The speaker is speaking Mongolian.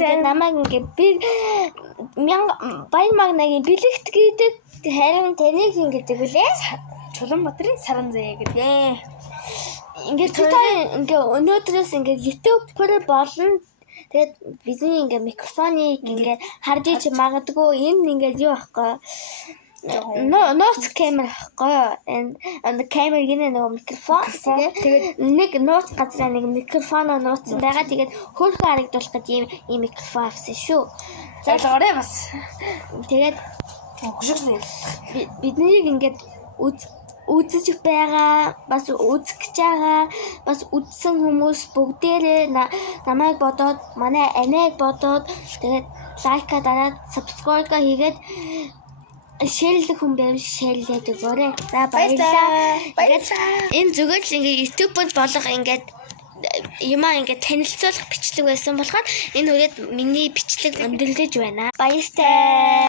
ингээд намайг ингээд би 1000 Баярмагнагийн бэлэгт гэдэг харин таныг ингээд үлээ Чулуунбаатарын саран заяа гэдэг. ингээд ингээд өнөөдрөөс ингээд YouTube-ээр болно. Тэгээд бидний ингээд микрофоныг ингээд харж ич магадгүй энэ ингээд юу байхгүй нууц камер байхгүй энэ камер гинэ нөгөө микрофон тэгээд нэг нууц газар нэг микрофоно нууцсан байгаа. Тэгээд хөөрхөн харагдуулах гэж ийм микрофон авсан шүү. За орой бас. Тэгээд хөшөөрсөн юм. биднийг ингээд үзэж байгаа бас үзэх гэж байгаа бас үзсэн хүмүүс бүгдээрээ намайг бодоод манай аниг бодоод тэгээд лайка дараад subscribe хийгээд шеэрлэх хүн байвал шеэрлээд өгөөрэй. За баярлалаа. Энэ зүгээр л ингээд YouTube-д болох ингээд юмаа ингээд танилцуулах бичлэг байсан болохоор энэ үрээд миний бичлэг өндөрлөж байна. Баяртай.